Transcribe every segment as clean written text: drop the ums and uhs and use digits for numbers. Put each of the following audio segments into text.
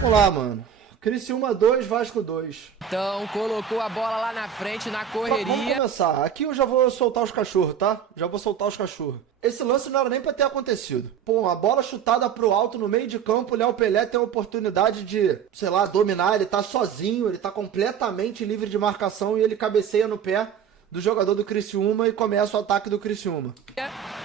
Vamos lá, mano. Criciúma 2, Vasco 2. Então, colocou a bola lá na frente, na Vamos correria. começar. Aqui eu já vou soltar os cachorros, tá? Já vou soltar os cachorros. Esse lance não era nem pra ter acontecido. Pô, uma bola chutada pro alto no meio de campo, o Léo Pelé tem a oportunidade de, sei lá, dominar. Ele tá sozinho, ele tá completamente livre de marcação e ele cabeceia no pé do jogador do Criciúma e começa o ataque do Criciúma.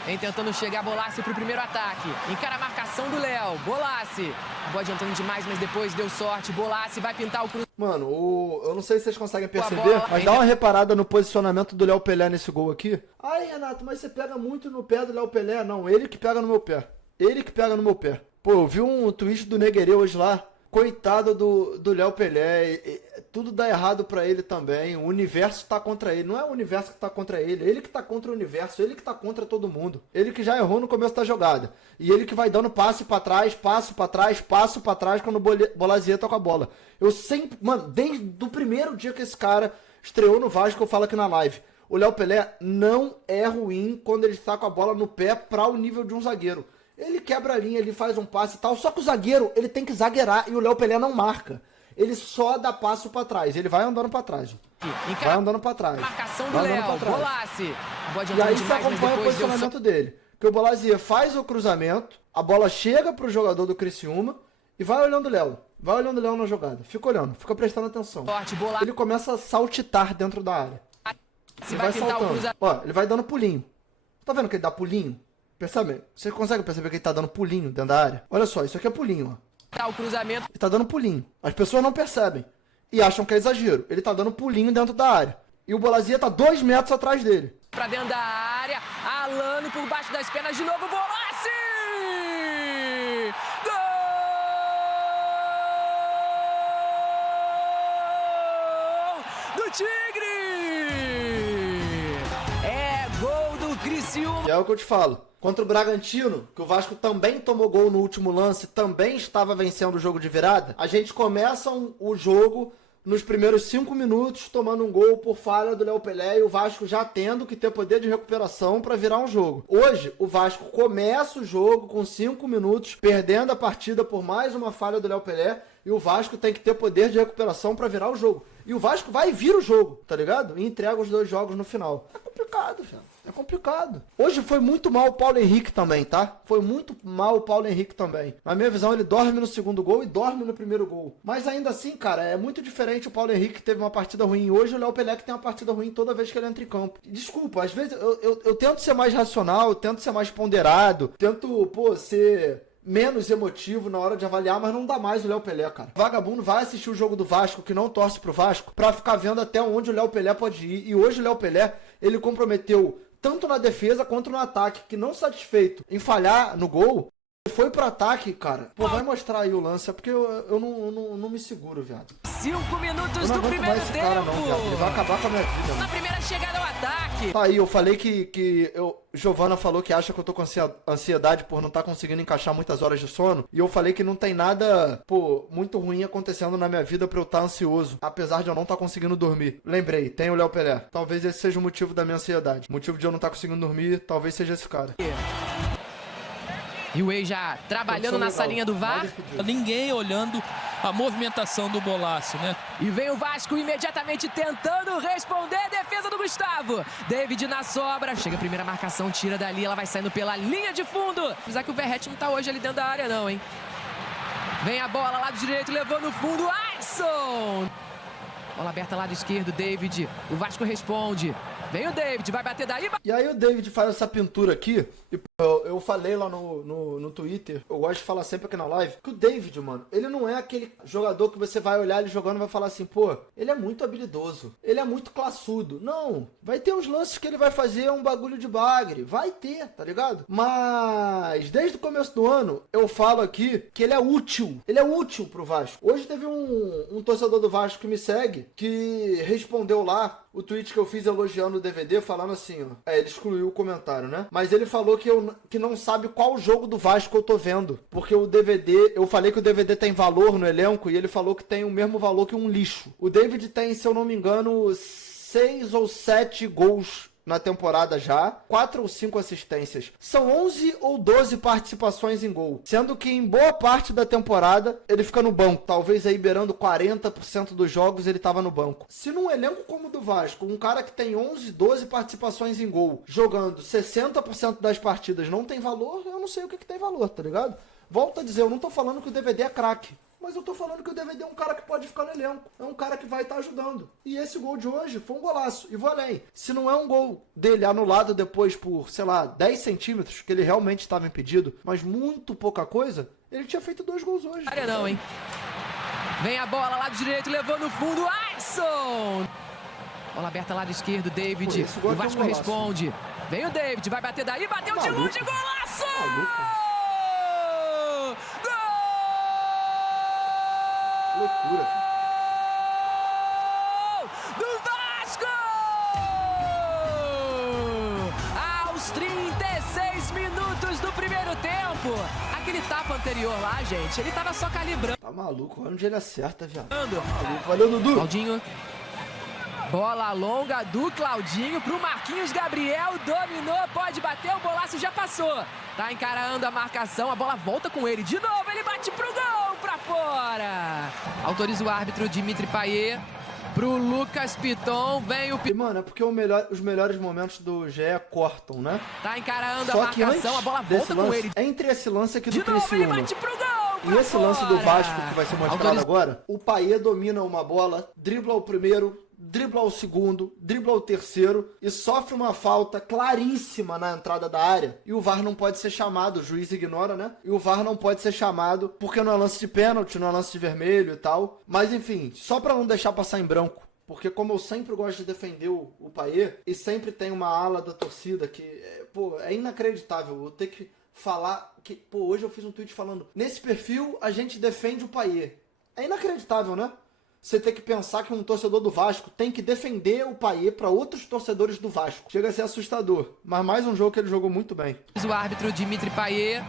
Vem tentando chegar Bolassi pro primeiro ataque. Encara a marcação do Léo. Bolassi. Acabou adiantando demais, mas depois deu sorte. Bolassi vai pintar o cruzamento. Mano, eu não sei se vocês conseguem perceber, mas dá uma reparada no posicionamento do Léo Pelé nesse gol aqui. Ai, Renato, mas você pega muito no pé do Léo Pelé. Não, ele que pega no meu pé. Ele que pega no meu pé. Pô, eu vi um tweet do Neguerê hoje lá. Coitado do Léo Pelé, tudo dá errado pra ele também, o universo tá contra ele, não é o universo que tá contra ele que tá contra o universo, ele que tá contra todo mundo, ele que já errou no começo da jogada, e ele que vai dando passe pra trás, passo pra trás, passo pra trás quando o Bolassi tá com a bola. Eu sempre, mano, desde o primeiro dia que esse cara estreou no Vasco, eu falo aqui na live, o Léo Pelé não é ruim quando ele tá com a bola no pé pra o nível de um zagueiro. Ele quebra a linha, ele faz um passe e tal, só que o zagueiro, ele tem que zagueirar e o Léo Pelé não marca. Ele só dá passo pra trás, ele vai andando pra trás. Vai andando pra trás. Marcação do Léo, Bolassi. E aí você acompanha o posicionamento dele. Que o Bolassi faz o cruzamento, a bola chega pro jogador do Criciúma e vai olhando o Léo. Vai olhando o Léo na jogada. Fica olhando, fica prestando atenção. Ele começa a saltitar dentro da área. Ele vai saltando. Ó, ele vai dando pulinho. Tá vendo que ele dá pulinho? Percebe? Você consegue perceber que ele tá dando pulinho dentro da área? Olha só, isso aqui é pulinho, ó. Tá o cruzamento. Ele tá dando pulinho. As pessoas não percebem. E acham que é exagero. Ele tá dando pulinho dentro da área. E o Bolassi tá 2 metros atrás dele. Pra dentro da área. Alano por baixo das pernas de novo. Bolassi! Gol! Do Tigre! É gol do Criciúma. E é o que eu te falo. Contra o Bragantino, que o Vasco também tomou gol no último lance, também estava vencendo o jogo de virada, a gente começa o jogo nos primeiros 5 minutos tomando um gol por falha do Léo Pelé e o Vasco já tendo que ter poder de recuperação para virar um jogo. Hoje, o Vasco começa o jogo com 5 minutos, perdendo a partida por mais uma falha do Léo Pelé e o Vasco tem que ter poder de recuperação para virar o jogo. E o Vasco vai vir o jogo, tá ligado? E entrega os 2 jogos no final. É complicado, velho. É complicado. Hoje foi muito mal o Paulo Henrique também, tá? Foi muito mal o Paulo Henrique também. Na minha visão, ele dorme no segundo gol e dorme no primeiro gol. Mas ainda assim, cara, é muito diferente o Paulo Henrique que teve uma partida ruim hoje e o Léo Pelé que tem uma partida ruim toda vez que ele entra em campo. Desculpa, às vezes eu tento ser mais racional, eu tento ser mais ponderado, tento, pô, ser menos emotivo na hora de avaliar, mas não dá mais o Léo Pelé, cara. O vagabundo vai assistir o jogo do Vasco, que não torce pro Vasco, pra ficar vendo até onde o Léo Pelé pode ir. E hoje o Léo Pelé, ele comprometeu tanto na defesa quanto no ataque, que não satisfeito em falhar no gol, foi pro ataque, cara. Pô, vai mostrar aí o lance, é porque eu não me seguro, viado. 5 minutos eu não do primeiro tempo. Cara, não, viado. Ele vai acabar com a minha vida, mano. Na primeira chegada ao ataque. Tá aí, eu falei que Giovana falou que acha que eu tô com ansiedade por não estar conseguindo encaixar muitas horas de sono. E eu falei que não tem nada, pô, muito ruim acontecendo na minha vida pra eu estar ansioso. Apesar de eu não estar conseguindo dormir. Lembrei, tem o Léo Pelé. Talvez esse seja o motivo da minha ansiedade. O motivo de eu não estar conseguindo dormir, talvez seja esse cara. E o Ei já trabalhando na salinha do VAR. Ninguém olhando a movimentação do Bolassi, né? E vem o Vasco imediatamente tentando responder a defesa do Gustavo. David na sobra. Chega a primeira marcação, tira dali, ela vai saindo pela linha de fundo. Apesar que o Verratti não tá hoje ali dentro da área não, hein? Vem a bola lá do direito, levou no fundo, Adson! Bola aberta lá do esquerdo, David. O Vasco responde. Vem o David, vai bater daí. E aí o David faz essa pintura aqui. E eu falei lá no Twitter, eu gosto de falar sempre aqui na live, que o David, mano, ele não é aquele jogador que você vai olhar ele jogando e vai falar assim, pô, ele é muito habilidoso, ele é muito classudo. Não, vai ter uns lances que ele vai fazer um bagulho de bagre, vai ter, tá ligado? Mas desde o começo do ano, eu falo aqui que ele é útil pro Vasco. Hoje teve um torcedor do Vasco que me segue, que respondeu lá o tweet que eu fiz elogiando o DVD, falando assim, ó. Ele excluiu o comentário, né? Mas ele falou que não sabe qual jogo do Vasco eu tô vendo. Porque o DVD, eu falei que o DVD tem valor no elenco e ele falou que tem o mesmo valor que um lixo. O David tem, se eu não me engano, 6 ou 7 gols na temporada já, 4 ou 5 assistências. São 11 ou 12 participações em gol, sendo que em boa parte da temporada ele fica no banco. Talvez aí beirando 40% dos jogos ele tava no banco. Se num elenco como o do Vasco, um cara que tem 11, 12 participações em gol, jogando 60% das partidas não tem valor, eu não sei o que tem valor, tá ligado? Volto a dizer, eu não tô falando que o DVD é craque, mas eu tô falando que o DVD é um cara que pode ficar no elenco, é um cara que vai estar ajudando. E esse gol de hoje foi um golaço, e vou além. Se não é um gol dele anulado depois por, sei lá, 10 centímetros, que ele realmente estava impedido, mas muito pouca coisa, ele tinha feito 2 gols hoje. Área não, hein? Vem a bola lá do direito, levando no fundo, Adson! Bola aberta lado esquerdo, David. Pô, o Vasco responde. Vem o David, vai bater daí, bateu de longe, golaço! Loucura, filho. Do Vasco! Aos 36 minutos do primeiro tempo. Aquele tapa anterior lá, gente, ele tava só calibrando. Tá maluco, onde ele acerta, viado. Tá Maluco. Valeu, Dudu. Claudinho. Bola longa do Claudinho pro Marquinhos Gabriel. Dominou, pode bater, o Bolaço já passou. Tá encarando a marcação, a bola volta com ele. De novo, ele bate pro gol, pra fora. Autoriza o árbitro Dimitri Payet. Pro Lucas Piton, vem o E, mano, é porque os melhores momentos do GE cortam, né? Tá encarando Só a que marcação, antes a bola desse volta com lance, ele. entre esse lance aqui do De novo, ele Criciúma bate pro gol, e pra esse lance do fora. Vasco que vai ser mostrado agora, o Payet domina uma bola, dribla o primeiro, dribla o segundo, dribla o terceiro e sofre uma falta claríssima na entrada da área. E o VAR não pode ser chamado, o juiz ignora, né? E o VAR não pode ser chamado porque não é lance de pênalti, não é lance de vermelho e tal. Mas enfim, só pra não deixar passar em branco. Porque como eu sempre gosto de defender o Payet, e sempre tem uma ala da torcida que, pô, é inacreditável. Eu ter que falar que, pô, hoje eu fiz um tweet falando, nesse perfil a gente defende o Payet. É inacreditável, né? Você tem que pensar que um torcedor do Vasco tem que defender o Payet para outros torcedores do Vasco. Chega a ser assustador, mas mais um jogo que ele jogou muito bem. O árbitro Dimitri Payet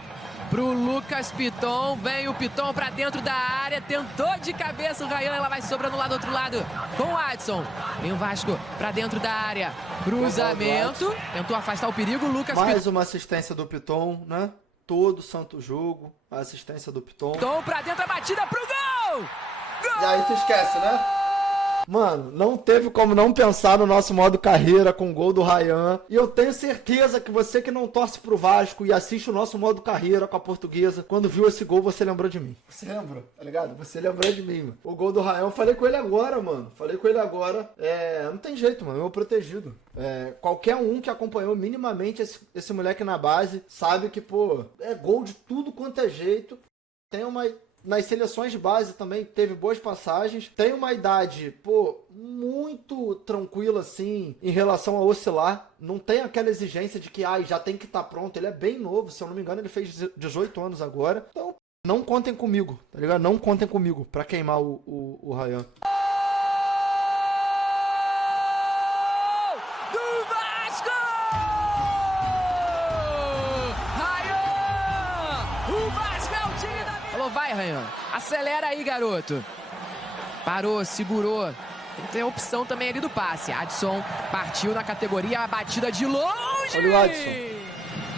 pro Lucas Piton, vem o Piton pra dentro da área, tentou de cabeça o Ryan, ela vai sobrando lá do outro lado com o Adson. Vem o Vasco pra dentro da área, cruzamento, tentou afastar o perigo, o Lucas Mais uma assistência do Piton, né? Todo santo jogo, a assistência do Piton. Piton pra dentro, a batida pro gol! E aí tu esquece, né? Mano, não teve como não pensar no nosso modo carreira com o gol do Ryan. E eu tenho certeza que você que não torce pro Vasco e assiste o nosso modo carreira com a Portuguesa, quando viu esse gol, você lembrou de mim. Você lembrou, tá ligado? Você lembrou de mim, mano. O gol do Ryan, eu falei com ele agora, mano. Não tem jeito, mano. Meu protegido. Qualquer um que acompanhou minimamente esse moleque na base sabe que, pô, é gol de tudo quanto é jeito. Tem uma... Nas seleções de base também teve boas passagens. Tem uma idade, pô, muito tranquila, assim, em relação a oscilar. Não tem aquela exigência de que, já tem que estar pronto. Ele é bem novo, se eu não me engano, ele fez 18 anos agora. Então, não contem comigo, tá ligado? Não contem comigo pra queimar o Ryan. Vai, Ryan. Acelera aí, garoto. Parou, segurou. Tem a opção também ali do passe. Adson partiu na categoria, a batida de longe. Olha o Adson.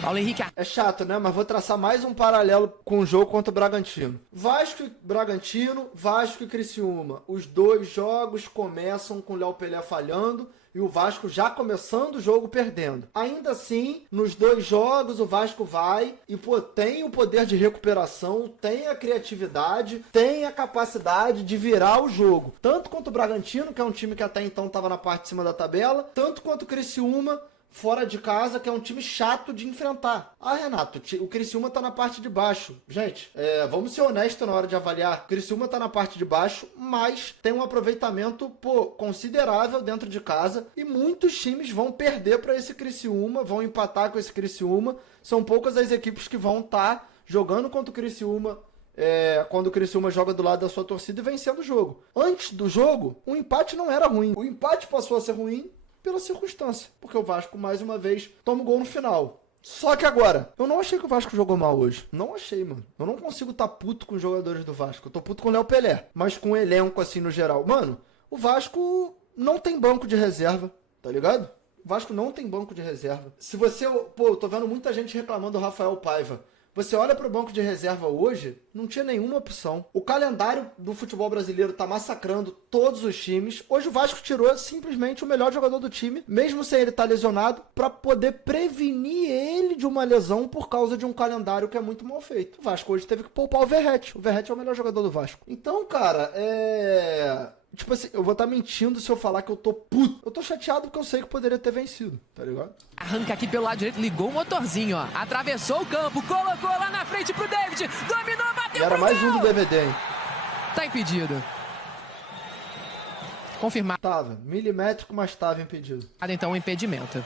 Paulo Henrique. É chato, né? Mas vou traçar mais um paralelo com o jogo contra o Bragantino. Vasco e Bragantino, Vasco e Criciúma. Os dois jogos começam com o Léo Pelé falhando e o Vasco já começando o jogo perdendo. Ainda assim, nos dois jogos o Vasco vai e, pô, tem o poder de recuperação, tem a criatividade, tem a capacidade de virar o jogo. Tanto quanto o Bragantino, que é um time que até então estava na parte de cima da tabela, tanto quanto o Criciúma, fora de casa, que é um time chato de enfrentar. Renato, o Criciúma tá na parte de baixo. Gente, vamos ser honestos na hora de avaliar. O Criciúma tá na parte de baixo, mas tem um aproveitamento, pô, considerável dentro de casa e muitos times vão perder para esse Criciúma, vão empatar com esse Criciúma. São poucas as equipes que vão estar jogando contra o Criciúma, quando o Criciúma joga do lado da sua torcida e vencendo o jogo. Antes do jogo, o empate não era ruim. O empate passou a ser ruim pela circunstância, porque o Vasco, mais uma vez, toma o gol no final. Só que agora, eu não achei que o Vasco jogou mal hoje. Não achei, mano. Eu não consigo estar puto com os jogadores do Vasco. Eu tô puto com o Léo Pelé, mas com o elenco, assim, no geral. Mano, o Vasco não tem banco de reserva, tá ligado? O Vasco não tem banco de reserva. Se você... Pô, eu tô vendo muita gente reclamando do Rafael Paiva. Você olha pro banco de reserva hoje, não tinha nenhuma opção. O calendário do futebol brasileiro tá massacrando todos os times. Hoje o Vasco tirou simplesmente o melhor jogador do time, mesmo sem ele estar lesionado, para poder prevenir ele de uma lesão por causa de um calendário que é muito mal feito. O Vasco hoje teve que poupar o Verratti. O Verratti é o melhor jogador do Vasco. Então, cara, tipo assim, eu vou estar mentindo se eu falar que eu tô puto. Eu tô chateado porque eu sei que poderia ter vencido, tá ligado? Arranca aqui pelo lado direito, ligou o motorzinho, ó. Atravessou o campo, colocou lá na frente pro David. Dominou, bateu. E era mais um do DVD, hein? Tá impedido. Confirmado. Tava, milimétrico, mas tava impedido. Então o impedimento.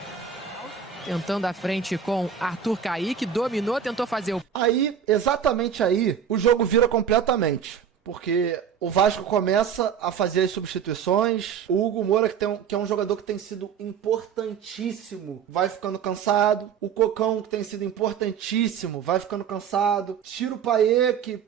Tentando a frente com Arthur Kaique, dominou, tentou fazer o... Aí, exatamente aí, o jogo vira completamente. Porque o Vasco começa a fazer as substituições. O Hugo Moura, que é um jogador que tem sido importantíssimo, vai ficando cansado. O Cocão, que tem sido importantíssimo, vai ficando cansado. Tira o Payet, que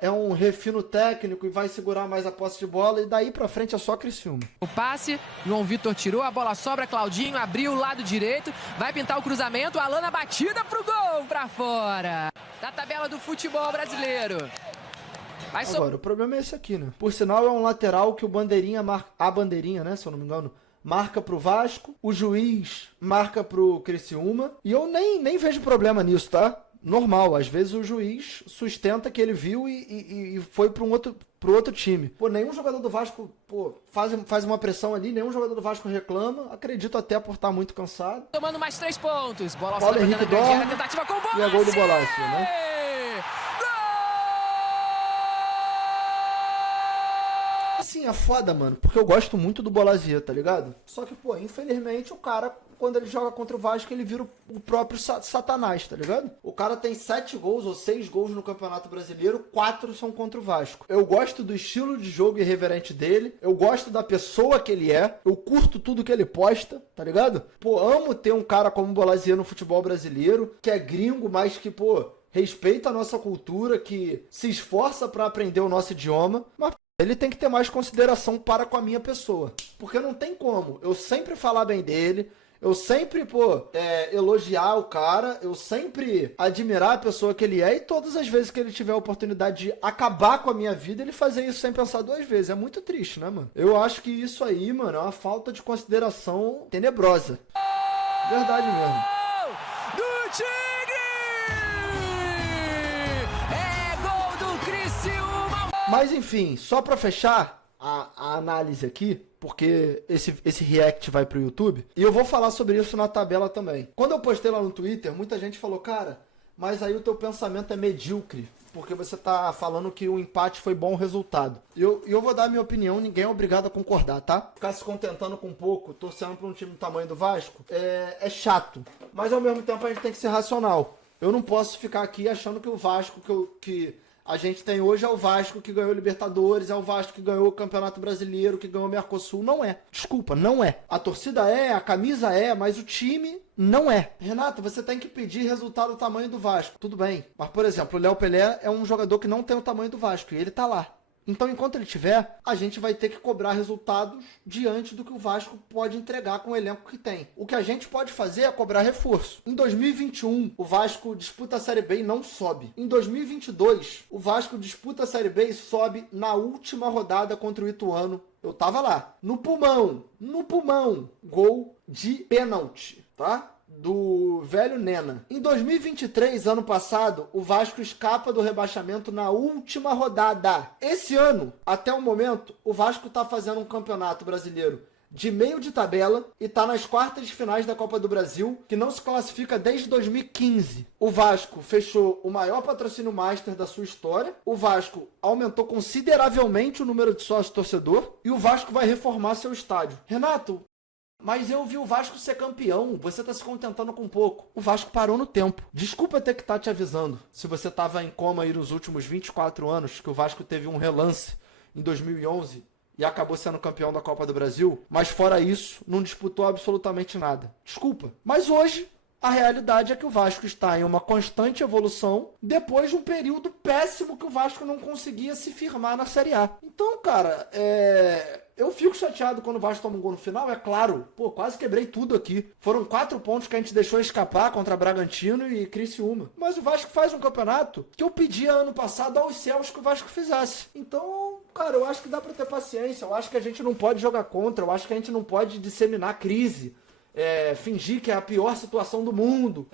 é um refino técnico e vai segurar mais a posse de bola. E daí pra frente é só Criciúma. O passe, João Vitor tirou, a bola sobra, Claudinho abriu o lado direito. Vai pintar o cruzamento, Alana batida pro gol, pra fora. Da tabela do futebol brasileiro. Agora, o problema é esse aqui, né? Por sinal, é um lateral que o Bandeirinha a Bandeirinha, né, se eu não me engano, marca pro Vasco, o juiz marca pro Criciúma, e eu nem vejo problema nisso, tá? Normal, às vezes o juiz sustenta que ele viu e foi pro outro time. Pô, nenhum jogador do Vasco, faz uma pressão ali, nenhum jogador do Vasco reclama, acredito até por estar muito cansado. Tomando mais 3 pontos. Bola Paulo Henrique dorme, tentativa com bola, e é gol do Bolassi, né? Assim, é foda, mano, porque eu gosto muito do Bolassi, tá ligado? Só que, pô, infelizmente o cara, quando ele joga contra o Vasco, ele vira o próprio satanás, tá ligado? O cara tem 7 gols ou 6 gols no Campeonato Brasileiro, 4 são contra o Vasco. Eu gosto do estilo de jogo irreverente dele, eu gosto da pessoa que ele é, eu curto tudo que ele posta, tá ligado? Pô, amo ter um cara como o Bolassi no futebol brasileiro, que é gringo, mas que, pô, respeita a nossa cultura, que se esforça pra aprender o nosso idioma, mas ele tem que ter mais consideração para com a minha pessoa. Porque não tem como eu sempre falar bem dele, eu sempre, elogiar o cara, eu sempre admirar a pessoa que ele é, e todas as vezes que ele tiver a oportunidade de acabar com a minha vida, ele fazer isso sem pensar 2 vezes. É muito triste, né, mano? Eu acho que isso aí, mano, é uma falta de consideração tenebrosa. Verdade mesmo. Do Tigre! É gol do Criciúma! Mas enfim, só pra fechar a análise aqui, porque esse react vai pro YouTube, e eu vou falar sobre isso na tabela também. Quando eu postei lá no Twitter, muita gente falou, cara, mas aí o teu pensamento é medíocre, porque você tá falando que o empate foi bom resultado. E eu vou dar a minha opinião, ninguém é obrigado a concordar, tá? Ficar se contentando com pouco, torcendo pra um time do tamanho do Vasco, é chato. Mas ao mesmo tempo a gente tem que ser racional. Eu não posso ficar aqui achando que o Vasco que a gente tem hoje é o Vasco que ganhou Libertadores, é o Vasco que ganhou o Campeonato Brasileiro, que ganhou o Mercosul. Não é. Desculpa, não é. A torcida é, a camisa é, mas o time não é. Renato, você tem que pedir resultado do tamanho do Vasco. Tudo bem. Mas, por exemplo, o Léo Pelé é um jogador que não tem o tamanho do Vasco e ele tá lá. Então, enquanto ele tiver, a gente vai ter que cobrar resultados diante do que o Vasco pode entregar com o elenco que tem. O que a gente pode fazer é cobrar reforço. Em 2021, o Vasco disputa a Série B e não sobe. Em 2022, o Vasco disputa a Série B e sobe na última rodada contra o Ituano. Eu tava lá. No pulmão, gol de pênalti, tá? Do velho Nena. Em 2023, ano passado, o Vasco escapa do rebaixamento na última rodada. Esse ano, até o momento, o Vasco tá fazendo um campeonato brasileiro de meio de tabela e tá nas quartas de finais da Copa do Brasil, que não se classifica desde 2015. O Vasco fechou o maior patrocínio master da sua história, o Vasco aumentou consideravelmente o número de sócio torcedor e o Vasco vai reformar seu estádio. Renato, mas eu vi o Vasco ser campeão, você tá se contentando com pouco. O Vasco parou no tempo. Desculpa ter que estar te avisando, se você tava em coma aí nos últimos 24 anos, que o Vasco teve um relance em 2011 e acabou sendo campeão da Copa do Brasil, mas fora isso, não disputou absolutamente nada. Desculpa. Mas hoje, A realidade é que o Vasco está em uma constante evolução depois de um período péssimo que o Vasco não conseguia se firmar na Série A. Então, cara, eu fico chateado quando o Vasco toma um gol no final, é claro. Pô, quase quebrei tudo aqui. Foram 4 pontos que a gente deixou escapar contra Bragantino e Criciúma. Mas o Vasco faz um campeonato que eu pedia ano passado aos céus que o Vasco fizesse. Então, cara, eu acho que dá pra ter paciência. Eu acho que a gente não pode jogar contra. Eu acho que a gente não pode disseminar crise. Fingir que é a pior situação do mundo.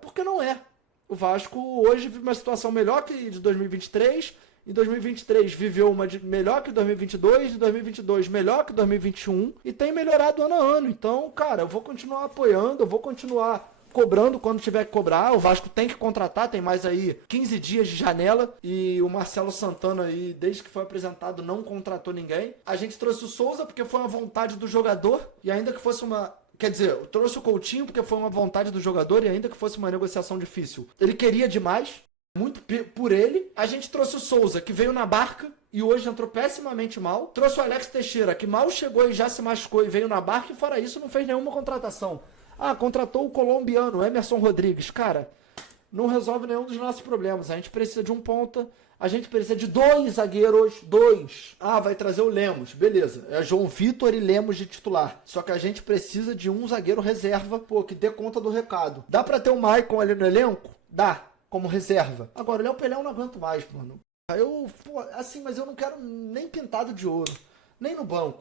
Porque não é. O Vasco hoje vive uma situação melhor que de 2023. Em 2023 viveu uma melhor que 2022, de 2022 melhor que 2021 e tem melhorado ano a ano. Então, cara, eu vou continuar apoiando, eu vou continuar cobrando quando tiver que cobrar. O Vasco tem que contratar, tem mais aí 15 dias de janela e o Marcelo Santana aí, desde que foi apresentado, não contratou ninguém. A gente trouxe o Souza porque foi uma vontade do jogador e ainda que fosse uma... Quer dizer, eu trouxe o Coutinho porque foi uma vontade do jogador e ainda que fosse uma negociação difícil. Ele queria demais. Muito por ele. A gente trouxe o Souza, que veio na barca e hoje entrou pessimamente mal. Trouxe o Alex Teixeira, que mal chegou e já se machucou e veio na barca e fora isso não fez nenhuma contratação. Contratou o colombiano, Emerson Rodrigues. Cara, não resolve nenhum dos nossos problemas. A gente precisa de um ponta, a gente precisa de 2 zagueiros, 2. Vai trazer o Lemos, beleza. É João Vitor e Lemos de titular. Só que a gente precisa de um zagueiro reserva, que dê conta do recado. Dá pra ter o Maicon ali no elenco? Dá. Como reserva. Agora, o Léo Pelé eu não aguento mais, mano. Mas eu não quero nem pintado de ouro. Nem no banco.